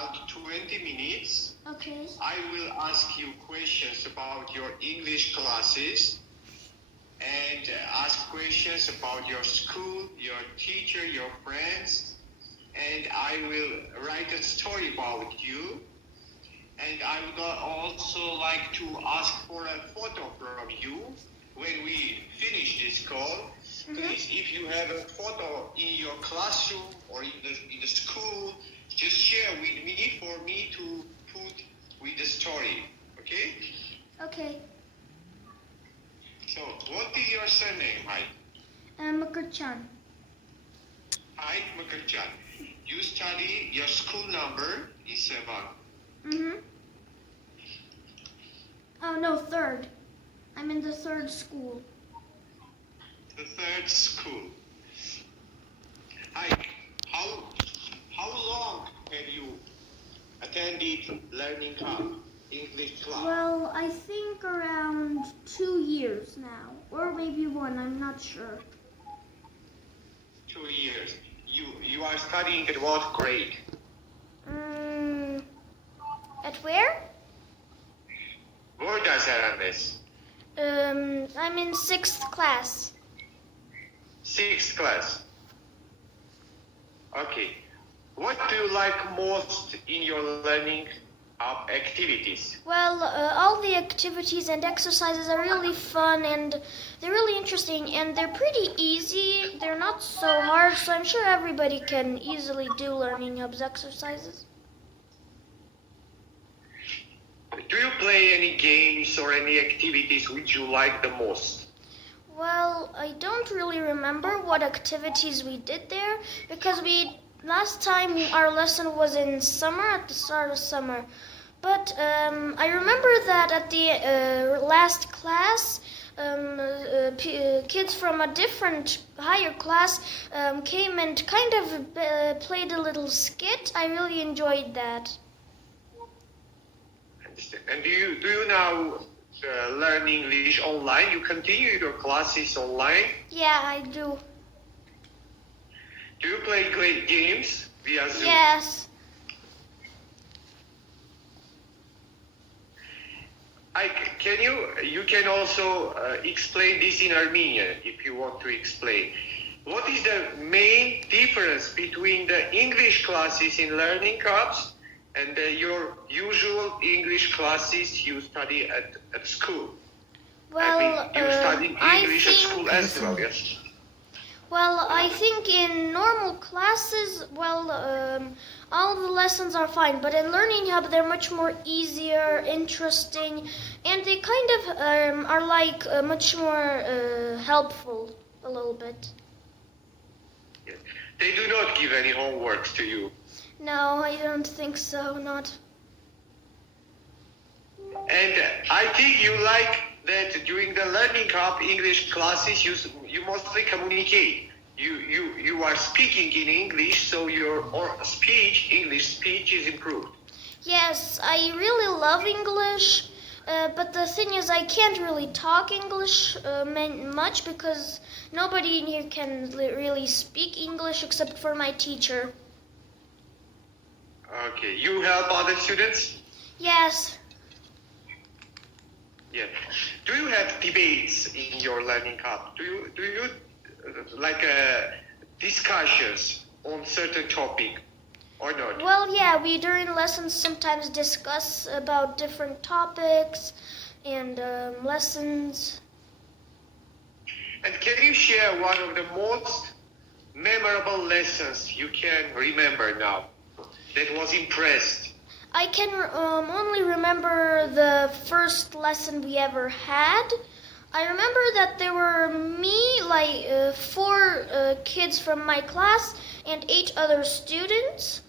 around 20 minutes. Okay. I will ask you questions about your English classes and ask questions about your school, your teacher, your friends, and I will write a story about you. And I would also like to ask for a photo from you when we finish this call. Please, if you have a photo in your classroom or in the school, just share with me for me to put with the story. Okay? Okay. So, what is your surname, Hayk? Makurchan. Hayk Makurchan. You study, your school number is 7. Oh no, third. I'm in the third school. The third school. Hayk, how long have you attended Learning Hub English class? Well, I think around 2 years now, or maybe 1. I'm not sure. 2 years. You are studying at what grade? At where? Burada öğrenmesi. I'm in 6th class. 6th class. Okay. What do you like most in your learning activities? Well, all the activities and exercises are really fun and they're really interesting and they're pretty easy. They're not so hard, so I'm sure everybody can easily do Learning Hub's exercises. Do you play any games or any activities which you like the most? Well, I don't really remember what activities we did there because last time our lesson was in summer, at the start of summer. But I remember that at the last class, kids from a different higher class came and kind of played a little skit. I really enjoyed that. And do you now learn English online? You continue your classes online? Yeah, I do. Do you play great games via Zoom? Yes. You can also explain this in Armenian if you want to explain. What is the main difference between the English classes in Learning Hubs and your usual English classes you study at school? Well, you study English at school as well, yes? Well, I think in normal classes, all the lessons are fine, but in Learning Hub they're much more easier, interesting, and they kind of are like much more helpful a little bit. Yeah. They do not give any homeworks to you. No, I don't think so, not. And I think you like that during the Learning Hub English classes you mostly communicate. You are speaking in English, so your English speech is improved. Yes, I really love English, but the thing is I can't really talk English much because nobody in here can really speak English except for my teacher. Okay, you help other students? Yes. Yeah. Do you have debates in your Learning Hub? Do you like discussions on certain topic or not? Well, yeah, we during lessons sometimes discuss about different topics and lessons. And can you share one of the most memorable lessons you can remember now that was impressed? I can only remember the first lesson we ever had. I remember that there were me, 4 kids from my class, and 8 other students.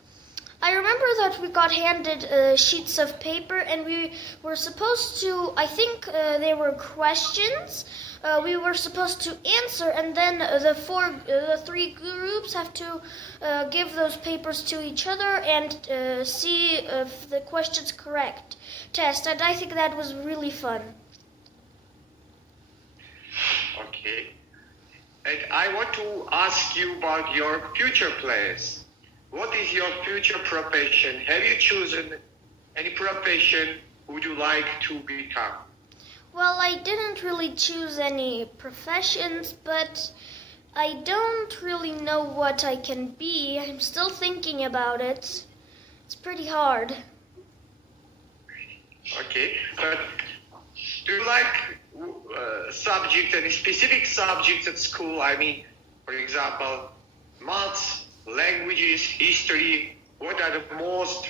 I remember that we got handed sheets of paper, and we were supposed to, I think they were questions. We were supposed to answer, and then the 3 groups have to give those papers to each other and see if the question's correct. Test, and I think that was really fun. Okay. And I want to ask you about your future plans. what is your future profession? Have you chosen any profession would you like to become? Well, I didn't really choose any professions, but I don't really know what I can be. I'm still thinking about it. It's pretty hard. Okay, but do you like subject, any specific subjects at school? I mean, for example, maths, languages, history. What are the most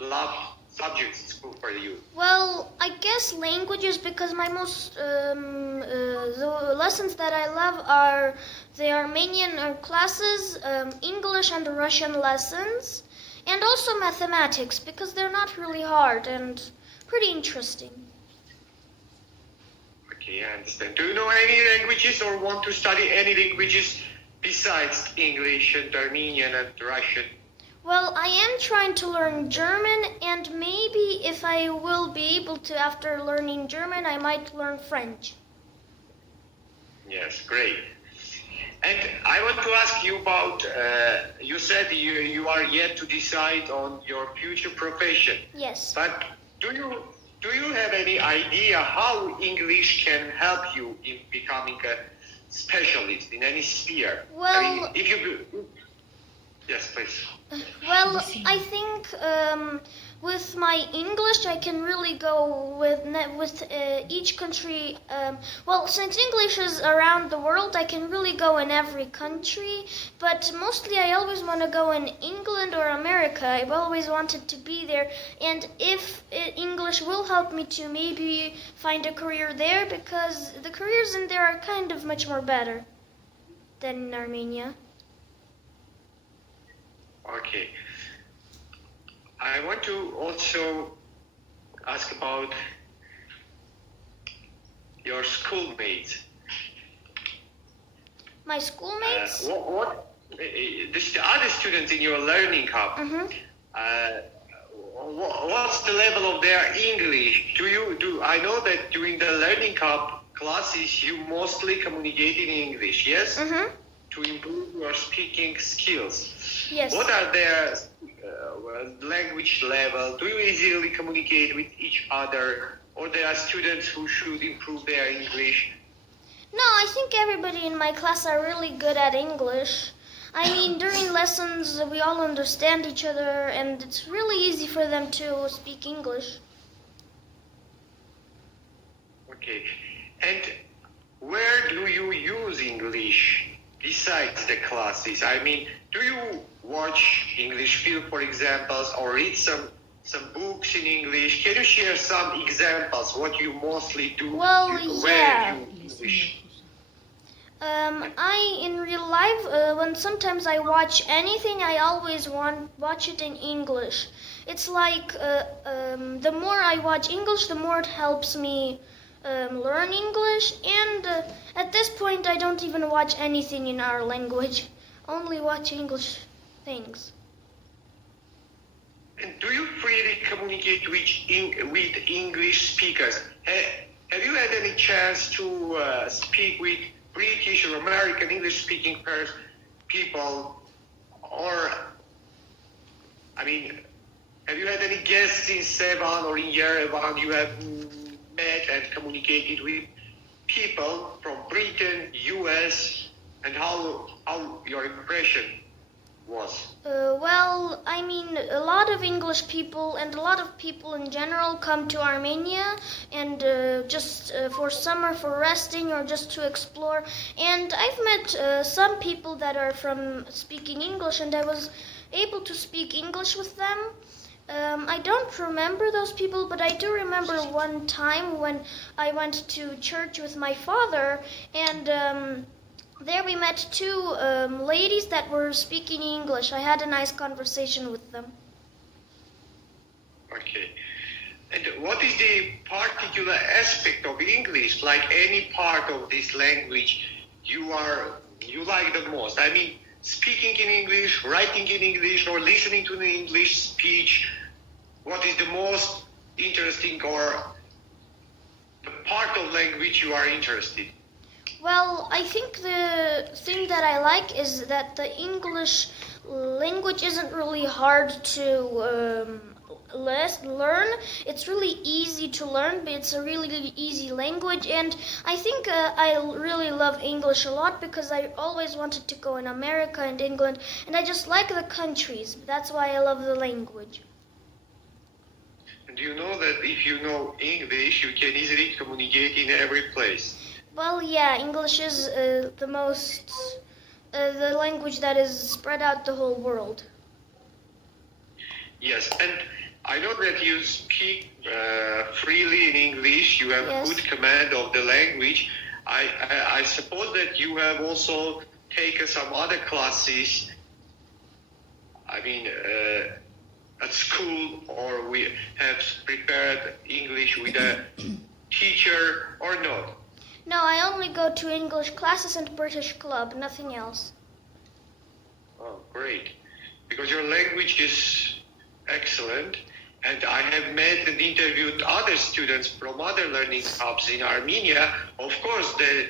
loved subjects at school for you? Well, I guess languages because my most the lessons that I love are the Armenian classes, English and Russian lessons, and also mathematics because they're not really hard and pretty interesting. Okay, I understand. Do you know any languages or want to study any languages besides English and Armenian and Russian? Well, I am trying to learn German, and maybe if I will be able to, after learning German, I might learn French. Yes, great. And I want to ask you about, you said you are yet to decide on your future profession. Yes. But do you have any idea how English can help you in becoming a specialist in any sphere? Well, I mean, if you... Yes, please. Well, I think with my English, I can really go with each country. Well, since English is around the world, I can really go in every country. But mostly, I always want to go in England or America. I've always wanted to be there. And if English will help me to maybe find a career there, because the careers in there are kind of much more better than in Armenia. Okay. I want to also ask about your schoolmates. My schoolmates? The other students in your learning hub, what's the level of their English? I know that during the learning hub classes, you mostly communicate in English, yes? To improve your speaking skills. Yes. What are their language level? Do you easily communicate with each other? Or there are students who should improve their English? No, I think everybody in my class are really good at English. I mean, during lessons, we all understand each other, and it's really easy for them to speak English. Okay. And where do you use English besides the classes? I mean, do you watch English film, for example, or read some books in English? Can you share some examples what you mostly do? Well, where you English? In real life, when sometimes I watch anything, I always watch it in English. It's like the more I watch English, the more it helps me learn English. And at this point, I don't even watch anything in our language. Only watch English things. And do you freely communicate with English speakers? Have you had any chance to speak with British or American English-speaking people? Or, I mean, have you had any guests in Sevan or in Yerevan you have met and communicated with people from Britain, US, and how your impression was? Well, I mean, a lot of English people and a lot of people in general come to Armenia and just for summer, for resting or just to explore. And I've met some people that are from speaking English, and I was able to speak English with them. I don't remember those people, but I do remember one time when I went to church with my father, and there we met two ladies that were speaking English. I had a nice conversation with them. Okay. And what is the particular aspect of English, like any part of this language, you like the most? I mean, speaking in English, writing in English, or listening to the English speech, what is the most interesting or the part of language you are interested in? Well, I think the thing that I like is that the English language isn't really hard to learn. It's really easy to learn, but it's a really easy language. And I think I really love English a lot because I always wanted to go in America and England, and I just like the countries. That's why I love the language. And you know that if you know English, you can easily communicate in every place. Well, yeah, English is the language that is spread out the whole world. Yes, and I know that you speak freely in English. You have Yes. good command of the language. I suppose that you have also taken some other classes. I mean, at school, or we have prepared English with a teacher or not. No, I only go to English classes and British club, nothing else. Oh, great. Because your language is excellent. And I have met and interviewed other students from other learning hubs in Armenia. Of course, they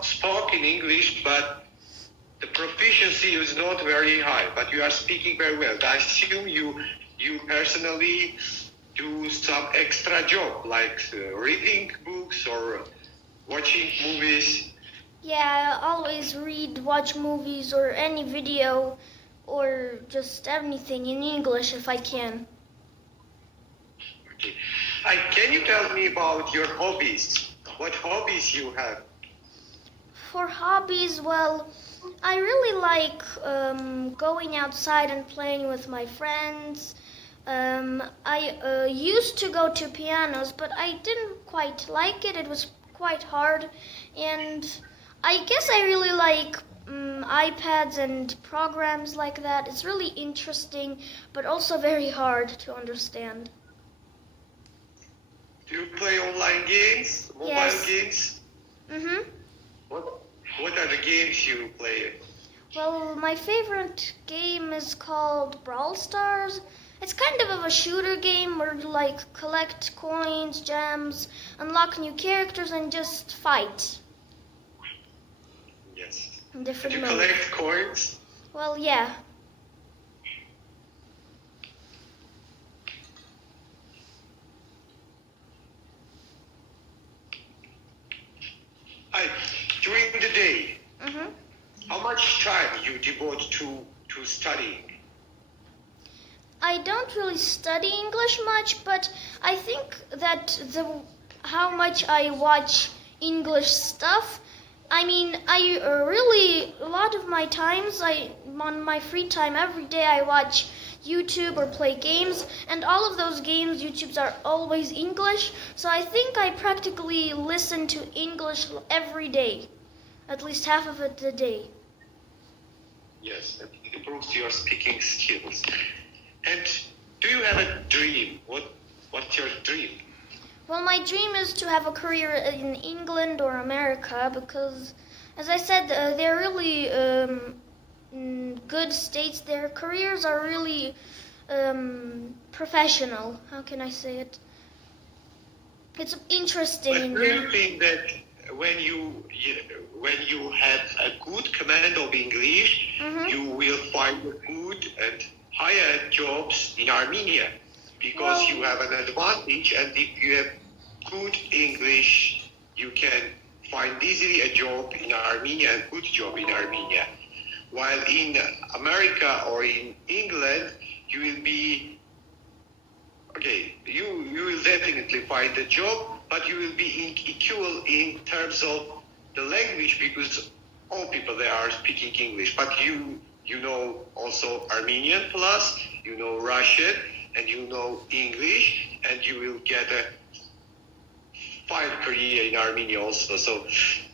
spoke in English, but the proficiency is not very high. But you are speaking very well. I assume you personally do some extra job, like reading books or watching movies. Yeah, I always watch movies or any video or just anything in English if I can. Okay. Can you tell me about your hobbies? What hobbies you have? For hobbies, well, I really like going outside and playing with my friends. I used to go to pianos, but I didn't quite like it. It was quite hard. And I guess I really like iPads and programs like that. It's really interesting, but also very hard to understand. Do you play online games, mobile Yes. games? Mm-hmm. What are the games you play? Well, my favorite game is called Brawl Stars. It's kind of a shooter game where you like collect coins, gems, unlock new characters, and just fight Yes. in Do different you modes. collect coins? Well, yeah. During the day, Mm-hmm. how much time you devote to studying? I don't really study English much, but I think that how much I watch English stuff. I mean, I really a lot of my times on my free time every day I watch YouTube or play games, and all of those games YouTubes are always English. So I think I practically listen to English every day, at least half of it a day. Yes, it improves your speaking skills. And do you have a dream? What's your dream? Well, my dream is to have a career in England or America because, as I said, they're really good states. Their careers are really professional. How can I say it? It's interesting. But do you think that when you have a good command of English, Mhm. you will find good and higher jobs in Armenia? Because Well- you have an advantage, and if you have good English, you can find easily a job in Armenia, and good job in Armenia. While in America or in England, you will be, okay, you will definitely find a job, but you will be equal in terms of the language because all people there are speaking English. But you know also Armenian plus, you know Russian, and you know English, and you will get a fine career in Armenia also. So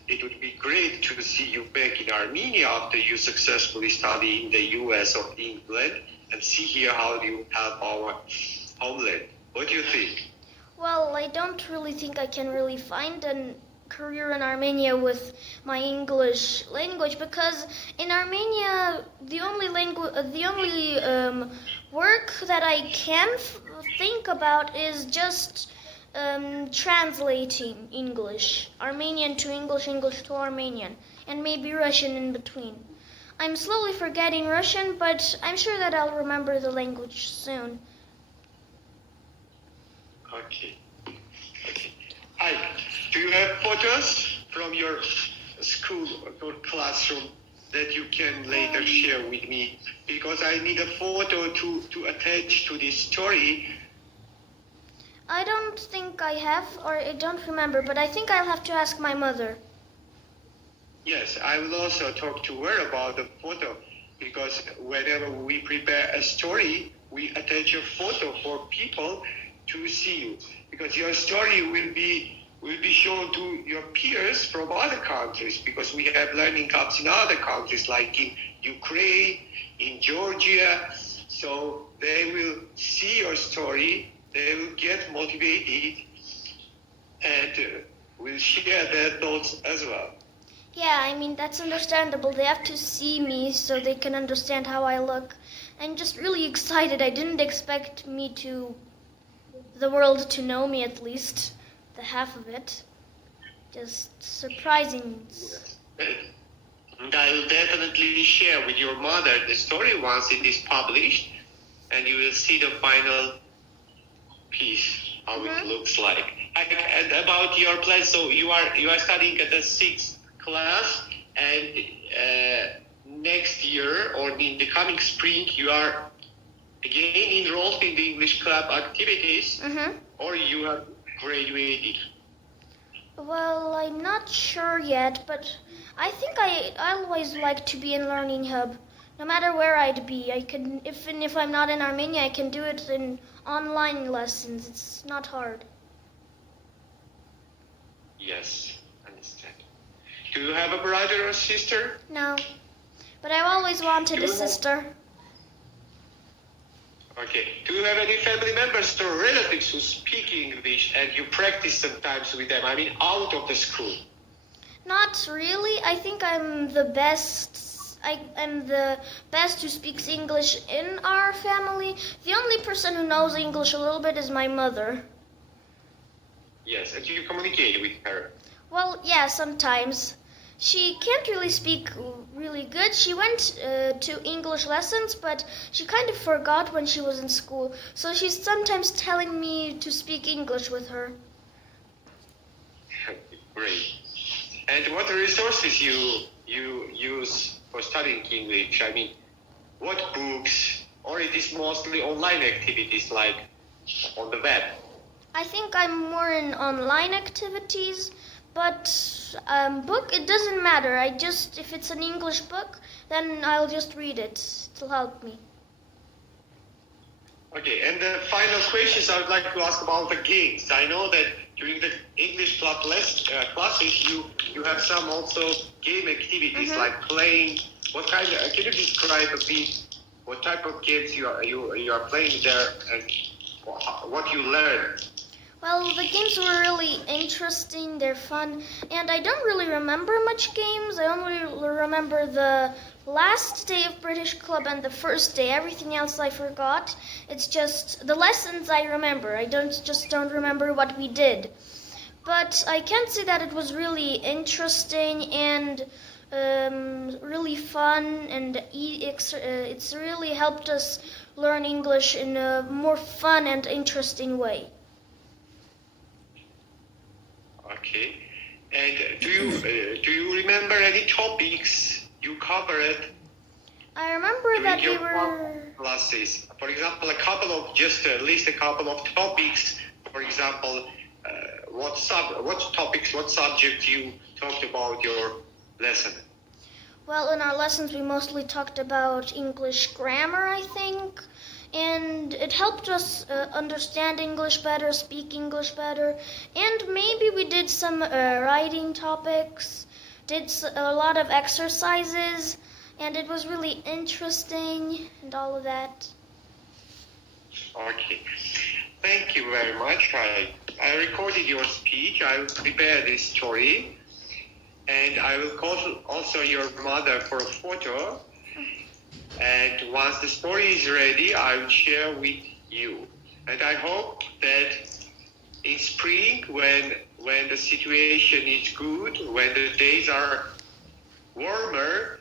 it would be great to see you back in Armenia after you successfully study in the US or England, and see here how you help our homeland. What do you think? Well, I don't really think I can really find a career in Armenia with my English language because in Armenia the only work that I can think about is just translating English, Armenian to English, English to Armenian, and maybe Russian in between. I'm slowly forgetting Russian, but I'm sure that I'll remember the language soon. Okay. Okay. Hi. Do you have photos from your school or classroom that you can later share with me? Because I need a photo to attach to this story. I don't think I have, or I don't remember, but I think I'll have to ask my mother. Yes, I will also talk to her about the photo, because whenever we prepare a story, we attach a photo for people to see you, because your story will be shown to your peers from other countries, because we have learning clubs in other countries like in Ukraine, in Georgia. So they will see your story, they will get motivated, and will share their thoughts as well. Yeah, I mean, that's understandable. They have to see me so they can understand how I look. I'm just really excited. I didn't expect the world to know me, at least, the half of it. Just surprising. And I will definitely share with your mother the story once it is published, and you will see the final piece, how it looks like. And about your plans, so you are studying at the 6th class, and next year or in the coming spring you are again enrolled in the English club activities, or you have graduated? Well, I'm not sure yet, but I think I always like to be in Learning Hub. No matter where I'd be, I can, even if I'm not in Armenia, I can do it in online lessons. It's not hard. Yes, understand. Do you have a brother or sister? No, but I've always wanted a sister. Okay. Do you have any family members or relatives who speak English and you practice sometimes with them? I mean, out of the school. Not really. I think I'm the best. I'm the best who speaks English in our family. The only person who knows English a little bit is my mother. Yes, and you communicate with her. Well, yeah, sometimes. She can't really speak really good. She went to English lessons, but she kind of forgot when she was in school. So she's sometimes telling me to speak English with her. Great. And what resources you use for studying English? I mean, what books, or it is mostly online activities like on the web? I think I'm more in online activities, but book, it doesn't matter. If it's an English book, then I'll just read it. It'll help me. Okay, and the final questions I would like to ask about the games. I know that during the English club classes, you have some also game activities like playing. What kind of? Can you describe a bit what type of games you are playing there and what you learn? Well, the games were really interesting. They're fun, and I don't really remember much games. I only remember the last day of British Club and the first day. Everything else I forgot. It's just the lessons I remember. I don't remember what we did. But I can say that it was really interesting and really fun, and it's really helped us learn English in a more fun and interesting way. Okay. And do you remember any topics you covered? I remember that we were classes. For example, list a couple of topics. For example, what subject you talked about your lesson? Well, in our lessons we mostly talked about English grammar, I think, and it helped us understand English better, speak English better, and maybe we did some writing topics, did a lot of exercises, and it was really interesting and all of that. Okay. Thank you very much. I recorded your speech. I will prepare this story. And I will call also your mother for a photo. And once the story is ready, I will share with you. And I hope that in spring, when the situation is good, when the days are warmer,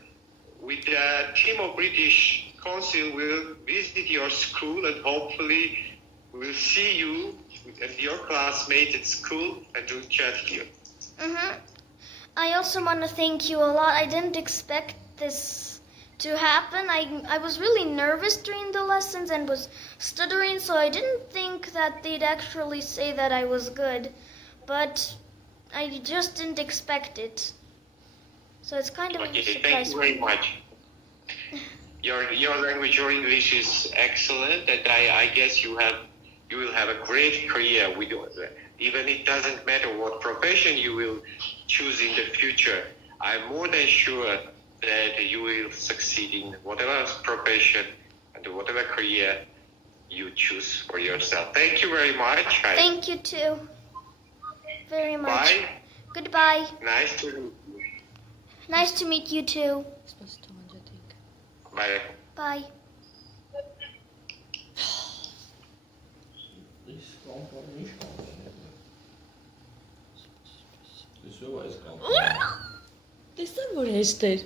with the team of British Council will visit your school and hopefully we'll see you and your classmates at school and do chat here. I also want to thank you a lot. I didn't expect this to happen. I was really nervous during the lessons and was stuttering, so I didn't think that they'd actually say that I was good. But I just didn't expect it. So it's kind of a Okay, surprise. thank you very much. Your language, your English is excellent, and I guess you will have a great career with even it doesn't matter what profession you will choose in the future. I'm more than sure that you will succeed in whatever profession and whatever career you choose for yourself. Thank you very much. Thank you too. Very much. Bye. Goodbye. Nice to meet you. Nice to meet you too. Bye. Bye. Tässä mun esteet.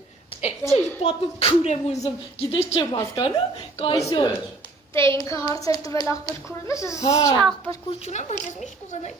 Siis patut kuulemunsa. Kiitos maskana. Kaisio. Tein kahartselta vielä ahpas kurna. Se on ahpas kurtsuna, mutta se misku sanoi.